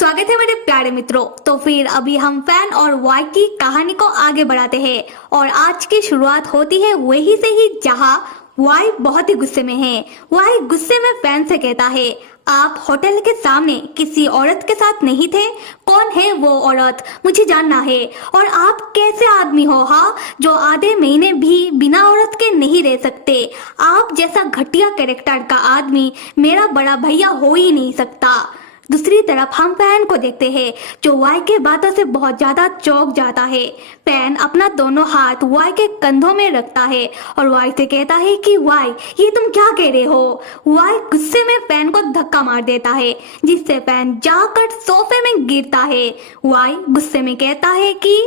स्वागत है मेरे प्यारे मित्रों। तो फिर अभी हम फैन और वाई की कहानी को आगे बढ़ाते हैं और आज की शुरुआत होती है वही से ही जहां वाई बहुत ही गुस्से में है। वाई गुस्से में फैन से कहता है, आप होटल के सामने किसी औरत के साथ नहीं थे? कौन है वो औरत? मुझे जानना है। और आप कैसे आदमी हो हाँ, जो आधे महीने भी बिना औरत के नहीं रह सकते? आप जैसा घटिया कैरेक्टर का आदमी मेरा बड़ा भैया हो ही नहीं सकता। दूसरी तरफ हम फैन को देखते हैं जो वाई के बातों से बहुत ज्यादा चौंक जाता है। फैन अपना दोनों हाथ वाई के कंधों में रखता है और वाई से कहता है कि वाई ये तुम क्या कह रहे हो? वाई गुस्से में फैन को धक्का मार देता है जिससे फैन जाकर सोफे में गिरता है। वाई गुस्से में कहता है कि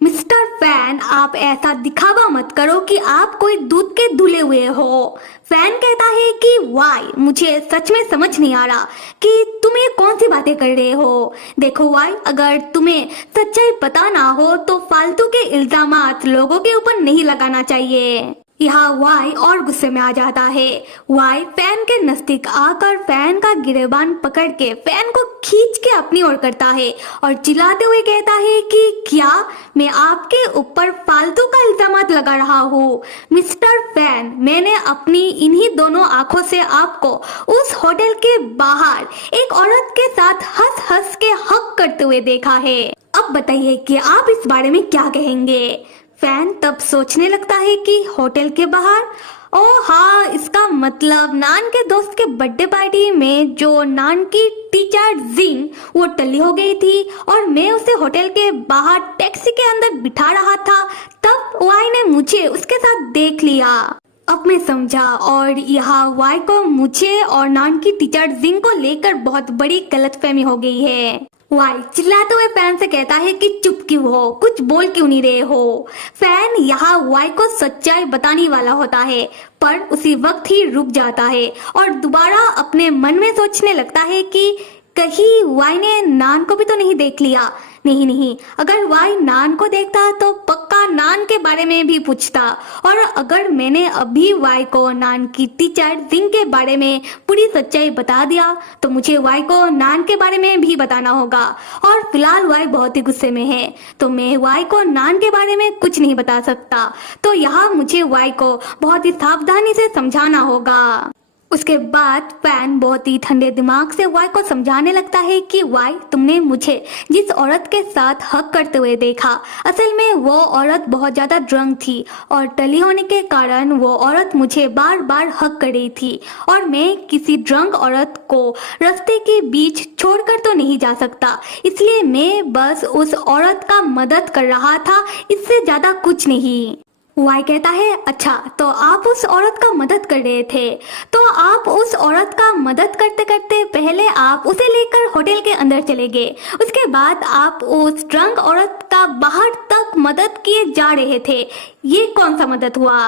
मिस्टर फैन, आप ऐसा दिखावा मत करो कि आप कोई दूध के धुले हुए हो। फैन कहता है कि वाई मुझे सच में समझ नहीं आ रहा कि तुम ये कौन सी बातें कर रहे हो। देखो वाई, अगर तुम्हें सच्चाई पता ना हो तो फालतू के इल्जामात लोगों के ऊपर नहीं लगाना चाहिए। यहाँ वाई और गुस्से में आ जाता है। वाई फैन के नजदीक आकर फैन का गिरेबान पकड़ के फैन को खींच के अपनी ओर करता है और चिल्लाते हुए कहता है कि क्या मैं आपके ऊपर फालतू का इल्जामात लगा रहा हूँ? मिस्टर फैन, मैंने अपनी इन्हीं दोनों आंखों से आपको उस होटल के बाहर एक औरत के साथ हंस हंस के हक करते हुए देखा है। अब बताइए कि आप इस बारे में क्या कहेंगे? फैन तब सोचने लगता है कि होटल के बाहर, ओ हाँ, इसका मतलब नान के दोस्त के बर्थडे पार्टी में जो नान की टीचर जिन वो टल्ली हो गई थी और मैं उसे होटल के बाहर टैक्सी के अंदर बिठा रहा था, तब वाई ने मुझे उसके साथ देख लिया। अब मैं समझा और यहाँ वाई को मुझे और नान की टीचर जिन को लेकर बहुत बड़ी गलतफहमी हो गई है। वाई चिल्लाते हुए फैन से कहता है कि चुप क्यों हो, कुछ बोल क्यों नहीं रहे हो? फैन यहाँ वाई को सच्चाई बताने वाला होता है पर उसी वक्त ही रुक जाता है और दोबारा अपने मन में सोचने लगता है कि कहीं वाई ने नान को भी तो नहीं देख लिया। नहीं, अगर वाई नान को देखता तो पक्का नान के बारे में भी पूछता और अगर मैंने अभी वाई को नान की टीचर जिन के बारे में पूरी सच्चाई बता दिया तो मुझे वाई को नान के बारे में भी बताना होगा। और फिलहाल वाई बहुत ही गुस्से में है तो मैं वाई को नान के बारे में कुछ नहीं बता सकता। तो यहाँ मुझे वाई को बहुत ही सावधानी से समझाना होगा। उसके बाद फैन बहुत ही ठंडे दिमाग से वाई को समझाने लगता है कि वाई, तुमने मुझे जिस औरत के साथ हक करते हुए देखा, असल में वो औरत बहुत ज्यादा ड्रंक थी और टली होने के कारण वो औरत मुझे बार बार हक कर रही थी और मैं किसी ड्रंक औरत को रास्ते के बीच छोड़कर तो नहीं जा सकता, इसलिए मैं बस उस औरत का मदद कर रहा था, इससे ज्यादा कुछ नहीं। वाई कहता है, अच्छा तो आप उस औरत का मदद कर रहे थे, तो आप उस औरत का मदद करते करते पहले आप उसे लेकर होटल के अंदर चले गए, उसके बाद आप उस ड्रंक औरत का बाहर तक मदद किए जा रहे थे, ये कौन सा मदद हुआ?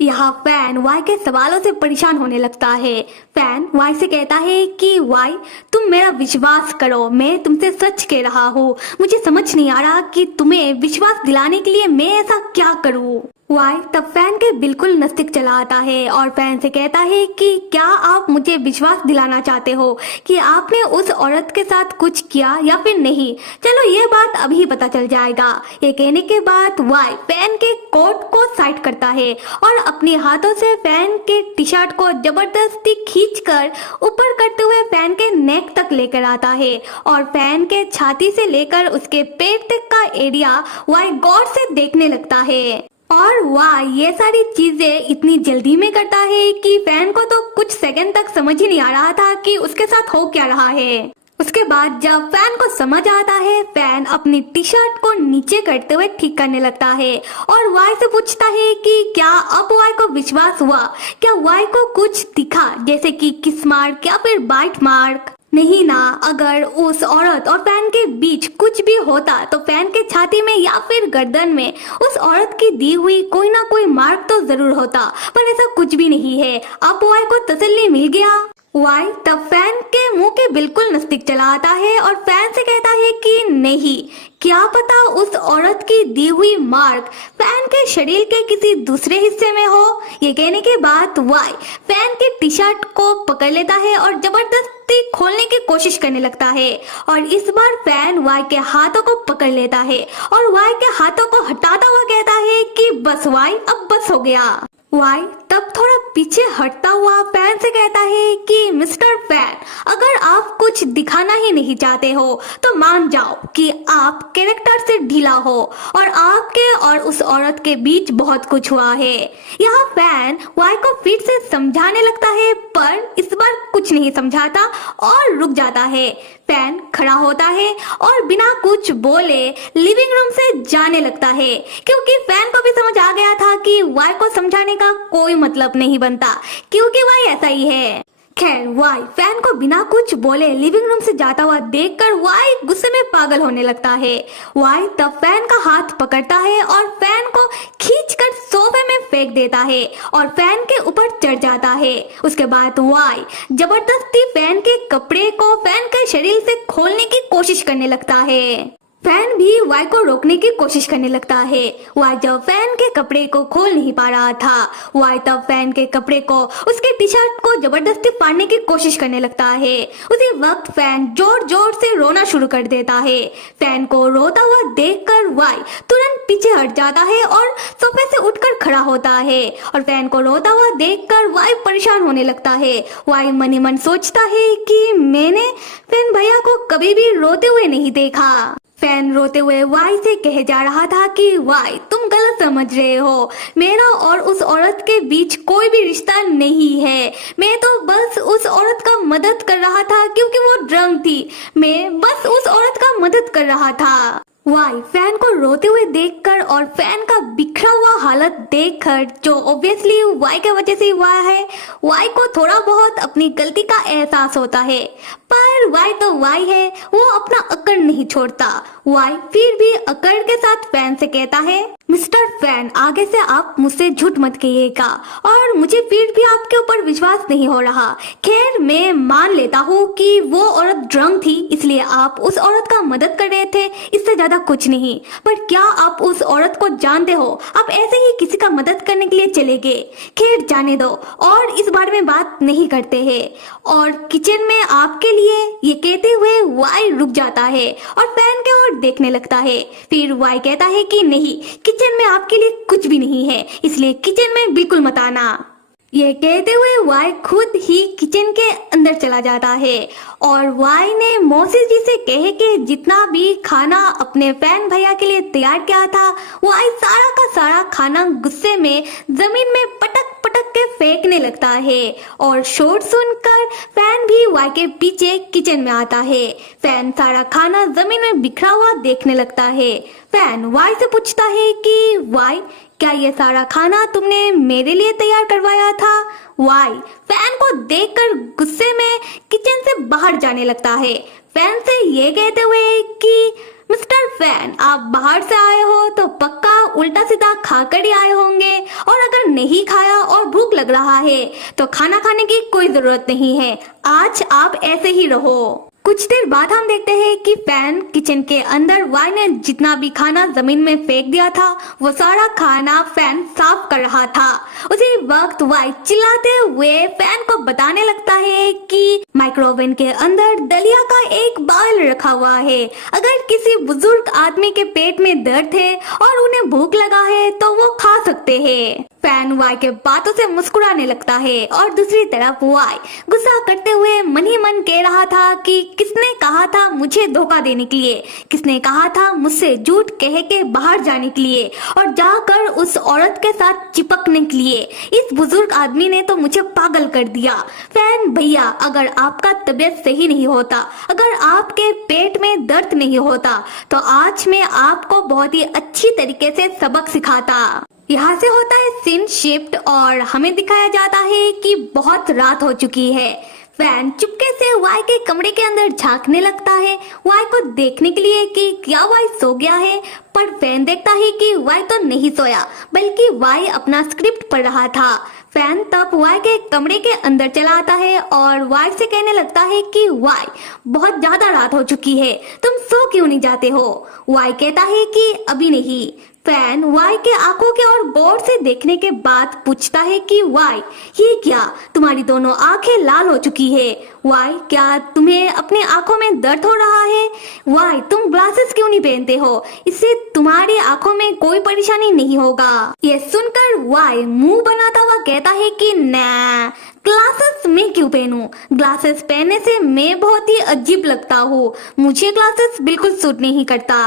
यहाँ फैन वाई के सवालों से परेशान होने लगता है। फैन वाई से कहता है कि वाई, तुम मेरा विश्वास करो, मैं तुमसे सच कह रहा हूँ, मुझे समझ नहीं आ रहा कि तुम्हें विश्वास दिलाने के लिए मैं ऐसा क्या करूँ। वाई तब फैन के बिल्कुल नजदीक चला आता है और फैन से कहता है कि क्या आप मुझे विश्वास दिलाना चाहते हो कि आपने उस औरत के साथ कुछ किया या फिर नहीं? चलो ये बात अभी पता चल जाएगा। ये कहने के बाद वाई फैन के कोट को साइड करता है और अपने हाथों से फैन के टी शर्ट को जबरदस्ती खींचकर ऊपर करते हुए फैन के नेक तक लेकर आता है और फैन के छाती से लेकर उसके पेट तक का एरिया वाई गौर से देखने लगता है। और वाई ये सारी चीजें इतनी जल्दी में करता है कि फैन को तो कुछ सेकंड तक समझ ही नहीं आ रहा था कि उसके साथ हो क्या रहा है। उसके बाद जब फैन को समझ आता है, फैन अपनी टी शर्ट को नीचे करते हुए ठीक करने लगता है और वाई से पूछता है कि क्या अब वाई को विश्वास हुआ? क्या वाई को कुछ दिखा, जैसे कि किस मार्क या फिर बाइट मार्क? नहीं ना, अगर उस औरत और फैन के बीच कुछ भी होता तो फैन के छाती में या फिर गर्दन में उस औरत की दी हुई कोई ना कोई मार्क तो जरूर होता, पर ऐसा कुछ भी नहीं है। अब वाई को तसल्ली मिल गया। वाई तब फैन के मुंह के बिल्कुल नजदीक चला आता है और फैन से कहता है कि नहीं, क्या पता उस औरत की दी हुई मार्क फैन के शरीर के किसी दूसरे हिस्से में हो। ये कहने के बाद वाई फैन की टी शर्ट को पकड़ लेता है और जबरदस्ती खोलने की कोशिश करने लगता है और इस बार फैन वाई के हाथों को पकड़ लेता है और वाई के हाथों को हटाता हुआ कहता है कि बस वाई, अब बस हो गया। वाई तब थोड़ा पीछे हटता हुआ फैन से कहता है कि मिस्टर फैन, अगर आप कुछ दिखाना ही नहीं चाहते हो तो मान जाओ कि आप कैरेक्टर से ढीला हो और आपके और उस औरत के बीच बहुत कुछ हुआ है। यहाँ फैन वाई को फिर से समझाने लगता है पर इस बार कुछ नहीं समझाता और रुक जाता है। फैन खड़ा होता है और बिना कुछ बोले लिविंग रूम से जाने लगता है क्योंकि फैन को भी समझ आ गया था कि वाई को समझाने का कोई मतलब नहीं बनता क्योंकि वाई ऐसा ही है। खैर वाई फैन को बिना कुछ बोले लिविंग रूम से जाता हुआ देखकर वाई गुस्से में पागल होने लगता है। वाई तब फैन का हाथ पकड़ता है और फैन को खींचकर सोफे में फेंक देता है और फैन के ऊपर चढ़ जाता है। उसके बाद वाई जबरदस्ती फैन के कपड़े को फैन के शरीर से खोलने की कोशिश करने लगता है। फैन भी वाई को रोकने की कोशिश करने लगता है। वाई जब फैन के कपड़े को खोल नहीं पा रहा था, वाई तब फैन के कपड़े को उसके टी शर्ट को जबरदस्ती फाड़ने की कोशिश करने लगता है। उसी वक्त फैन जोर जोर से रोना शुरू कर देता है। फैन को रोता हुआ देखकर वाई तुरंत पीछे हट जाता है और सोफे से उठकर खड़ा होता है और फैन को रोता हुआ देखकर वाई परेशान होने लगता है। वाई मन ही मन सोचता है कि मैंने फैन भैया को कभी भी रोते हुए नहीं देखा। फैन रोते हुए वाई से कह जा रहा था कि वाई, तुम गलत समझ रहे हो, मेरा और उस औरत के बीच कोई भी रिश्ता नहीं है। मैं तो बस उस औरत का मदद कर रहा था क्योंकि वो ड्रंक थी। मैं बस उस औरत का मदद कर रहा था। वाई फैन को रोते हुए देखकर और फैन का बिखरा हुआ हालत देखकर, जो ऑब्वियसली वाई के वजह से हुआ है, वाई को थोड़ा बहुत अपनी गलती का एहसास होता है। पर वाई तो वाई है, वो अपना अकड़ नहीं छोड़ता। वाई फिर भी अकड़ के साथ फैन से कहता है, मिस्टर फैन, आगे से आप मुझसे झूठ मत कहिएगा और मुझे फिर भी आपके ऊपर विश्वास नहीं हो रहा। खैर मैं मान लेता हूँ कि वो औरत ड्रंक थी इसलिए आप उस औरत का मदद कर रहे थे, इससे ज्यादा कुछ नहीं। पर क्या आप उस औरत को जानते हो? आप ऐसे ही किसी का मदद करने के लिए चले गए। खैर जाने दो और इस बारे में बात नहीं करते हैं। और किचन में आपके लिए ये कहते हुए वाई रुक जाता है और फैन के ओर देखने लगता है। फिर वाई कहता है कि नहीं, किचन में आपके लिए कुछ भी नहीं है, इसलिए किचन में बिल्कुल मत आना। यह कहते हुए वाई खुद ही किचन के अंदर चला जाता है और वाई ने मौसी जी से कहे कि जितना भी खाना अपने फैन भैया के लिए तैयार किया था, वाई सारा का सारा खाना गुस्से में जमीन में पटक पटक के फेंकने लगता है और शोर सुनकर फैन भी वाई के पीछे किचन में आता है। फैन सारा खाना जमीन में बिखरा हुआ देखने लगता है। फैन वाई से पूछता है कि वाई, क्या ये सारा खाना तुमने मेरे लिए तैयार करवाया था? वाई फैन को देखकर गुस्से में किचन से बाहर जाने लगता है। फैन से ये कहते हुए कि मिस्टर फैन, आप बाहर से आए हो तो पक्का उल्टा सीधा खाकर ही आए होंगे और अगर नहीं खाया और भूख लग रहा है तो खाना खाने की कोई जरूरत नहीं है। आज आप ऐसे ही रहो। कुछ देर बाद हम देखते हैं कि फैन किचन के अंदर वाई ने जितना भी खाना जमीन में फेंक दिया था वो सारा खाना फैन साफ कर रहा था। उसी वक्त वाई चिल्लाते हुए फैन को बताने लगता है कि माइक्रोवेव के अंदर दलिया का एक बाउल रखा हुआ है। अगर किसी बुजुर्ग आदमी के पेट में दर्द है और उन्हें भूख लगा है तो वो खा सकते हैं। फैन वाई के बातों से मुस्कुराने लगता है और दूसरी तरफ वाई गुस्सा करते हुए मन ही मन कह रहा था कि किसने कहा था मुझे धोखा देने के लिए, किसने कहा था मुझसे झूठ कह के बाहर जाने के लिए और जाकर उस औरत के साथ चिपकने के लिए। इस बुजुर्ग आदमी ने तो मुझे पागल कर दिया। फैन भैया, अगर आपका तबीयत सही नहीं होता, अगर आपके पेट में दर्द नहीं होता तो आज मैं आपको बहुत ही अच्छी तरीके से सबक सिखाता। यहाँ से होता है सीन शिफ्ट और हमें दिखाया जाता है कि बहुत रात हो चुकी है। फैन चुपके से वाई के कमरे के अंदर झांकने लगता है वाई को देखने के लिए कि क्या वाई सो गया है, पर फैन देखता है कि वाई तो नहीं सोया बल्कि वाई अपना स्क्रिप्ट पढ़ रहा था। फैन तब वाई के कमरे के अंदर चला आता है और वाई से कहने लगता है कि वाई बहुत ज्यादा रात हो चुकी है, तुम सो क्यों नहीं जाते हो। वाई कहता है कि अभी नहीं। फैन वाई के आंखों के और गौर से देखने के बाद पूछता है कि वाई ये क्या, तुम्हारी दोनों आंखें लाल हो चुकी है। वाई क्या तुम्हें अपनी आंखों में दर्द हो रहा है। वाई तुम ग्लासेस क्यों नहीं पहनते हो, इससे तुम्हारी आंखों में कोई परेशानी नहीं होगा। ये सुनकर वाई मुंह बनाता हुआ कहता है कि ना, ग्लासेस मैं क्यों पहनूं, ग्लासेस पहनने से मैं बहुत ही अजीब लगता हूँ, मुझे ग्लासेस बिल्कुल सूट नहीं करता।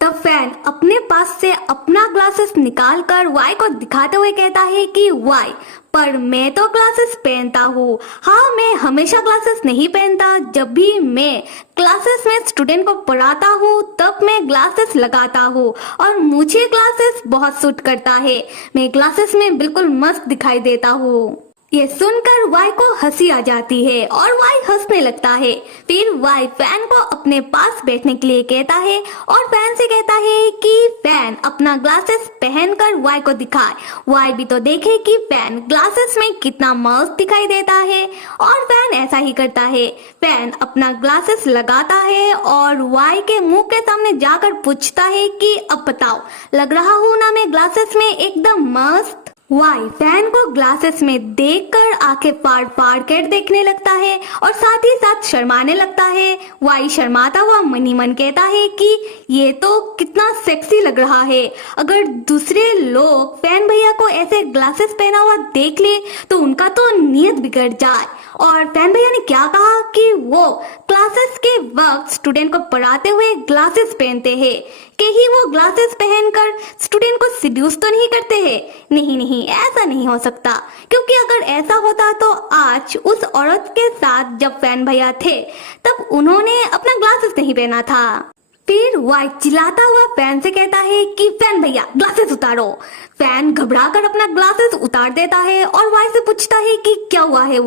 तब फैन अपने पास से अपना ग्लासेस निकाल कर वाई को दिखाते हुए कहता है कि वाई पर मैं तो ग्लासेस पहनता हूँ। हाँ, मैं हमेशा ग्लासेस नहीं पहनता, जब भी मैं क्लासेस में स्टूडेंट को पढ़ाता हूँ तब मैं ग्लासेस लगाता हूँ और मुझे ग्लासेस बहुत सूट करता है, मैं ग्लासेस में बिल्कुल मस्त दिखाई देता हूँ। ये सुनकर वाई को हंसी आ जाती है और वाई हंसने लगता है। फिर वाई फैन को अपने पास बैठने के लिए कहता है और फैन से कहता है कि फैन अपना ग्लासेस पहनकर वाई को दिखाए, वाई भी तो देखे कि फैन ग्लासेस में कितना मस्त दिखाई देता है। और फैन ऐसा ही करता है। फैन अपना ग्लासेस लगाता है और वाई के मुंह के सामने जाकर पूछता है कि अब बताओ, लग रहा हूँ ना मैं ग्लासेस में एकदम मस्त। वाई फैन को ग्लासेस में देखकर आंखें फाड़ फाड़ कर देखने लगता है और साथ ही साथ शर्माने लगता है। वाई शर्माता हुआ मन ही मन कहता है कि ये तो कितना सेक्सी लग रहा है, अगर दूसरे लोग फैन भैया को ऐसे ग्लासेस पहना हुआ देख ले तो उनका तो नीयत बिगड़ जाए। और फैन भैया ने क्या कहा कि वो क्लासेस के वक्त स्टूडेंट को पढ़ाते हुए ग्लासेस पहनते हैं, कहीं वो ग्लासेस पहनकर स्टूडेंट को सिड्यूस तो नहीं करते हैं। नहीं नहीं, ऐसा नहीं हो सकता, क्योंकि अगर ऐसा होता तो आज उस औरत के साथ जब फैन भैया थे तब उन्होंने अपना ग्लासेस नहीं पहना था। फिर वाई चिल्लाता हुआ फैन से कहता है कि फैन भैया ग्लासेस उतारो। फैन घबराकर अपना ग्लासेस उतार देता है और वाई से पूछता है कि क्या हुआ है।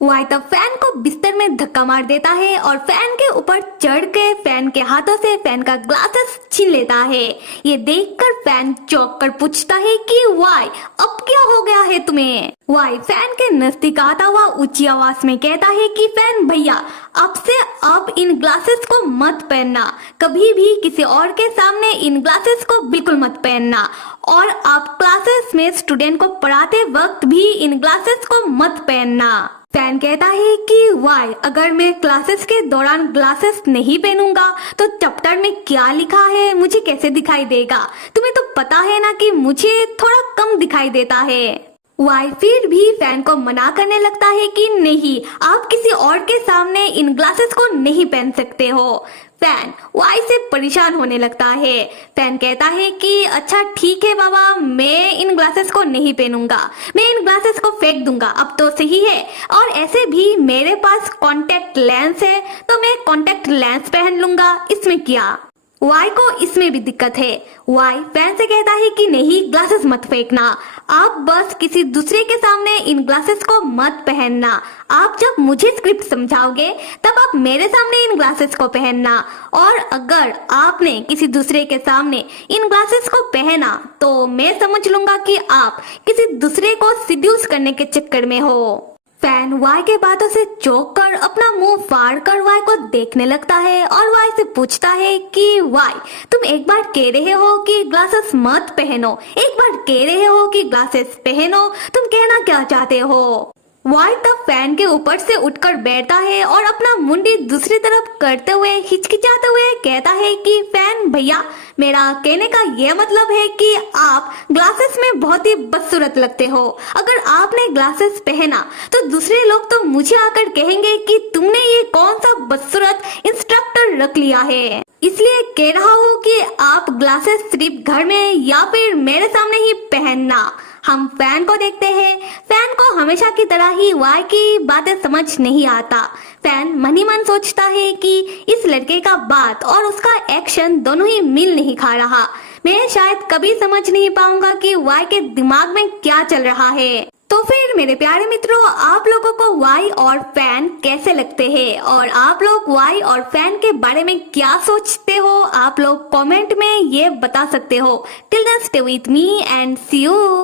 वाई तब फैन को बिस्तर में धक्का मार देता है और फैन के ऊपर चढ़ के फैन के हाथों से फैन का ग्लासेस छीन लेता है। ये देखकर फैन चौंक कर पूछता है कि वाई अब क्या हो गया है तुम्हें। वाई फैन के नजदीक आता हुआ ऊंची आवाज में कहता है कि फैन भैया अब से अब इन ग्लासेस को मत पहनना, कभी भी किसी और के सामने इन ग्लासेस को बिल्कुल मत पहनना, और आप क्लासेस में स्टूडेंट को पढ़ाते वक्त भी इन ग्लासेस को मत पहनना। फैन कहता है कि वाई अगर मैं क्लासेस के दौरान ग्लासेस नहीं पहनूंगा तो चैप्टर में क्या लिखा है मुझे कैसे दिखाई देगा, तुम्हें तो पता है ना कि मुझे थोड़ा कम दिखाई देता है। वाई फिर भी फैन को मना करने लगता है कि नहीं, आप किसी और के सामने इन ग्लासेस को नहीं पहन सकते हो। फैन वाई से परेशान होने लगता है। फैन कहता है कि अच्छा ठीक है बाबा, मैं इन ग्लासेस को नहीं पहनूंगा, मैं इन ग्लासेस को फेंक दूंगा, अब तो सही है, और ऐसे भी मेरे पास कॉन्टेक्ट लेंस है तो मैं कॉन्टेक्ट लेंस पहन लूंगा, इसमें क्या। वाई को इसमें भी दिक्कत है। वाई फैन से कहता है कि नहीं, ग्लासेस मत फेंकना, आप बस किसी दूसरे के सामने इन ग्लासेस को मत पहनना, आप जब मुझे स्क्रिप्ट समझाओगे तब आप मेरे सामने इन ग्लासेस को पहनना, और अगर आपने किसी दूसरे के सामने इन ग्लासेस को पहना तो मैं समझ लूंगा कि आप किसी दूसरे को सिड्यूस करने के चक्कर में हो। फैन वाई के बातों से चौंक कर अपना मुंह फाड़ कर वाई को देखने लगता है और वाई से पूछता है कि वाई तुम एक बार कह रहे हो कि ग्लासेस मत पहनो, एक बार कह रहे हो कि ग्लासेस पहनो, तुम कहना क्या चाहते हो। वाई तब फैन के ऊपर से उठकर बैठता है और अपना मुंडी दूसरी तरफ करते हुए हिचकिचाते हुए कहता है कि फैन भैया मेरा कहने का यह मतलब है कि आप ग्लासेस में बहुत ही बदसूरत लगते हो, अगर आपने ग्लासेस पहना तो दूसरे लोग तो मुझे आकर कहेंगे कि तुमने ये कौन सा बदसूरत इंस्ट्रक्टर रख लिया है, इसलिए कह रहा हूँ कि आप ग्लासेस सिर्फ घर में या फिर मेरे सामने ही पहनना। हम फैन को देखते हैं। फैन को हमेशा की तरह ही वाई की बातें समझ नहीं आता। फैन मन ही मन सोचता है कि इस लड़के का बात और उसका एक्शन दोनों ही मिल नहीं खा रहा। मैं शायद कभी समझ नहीं पाऊंगा कि वाई के दिमाग में क्या चल रहा है। तो फिर मेरे प्यारे मित्रों, आप लोगों को वाई और फैन कैसे लगते हैं और आप लोग वाई और फैन के बारे में क्या सोचते हो, आप लोग कमेंट में ये बता सकते हो। Till then stay with me and see you.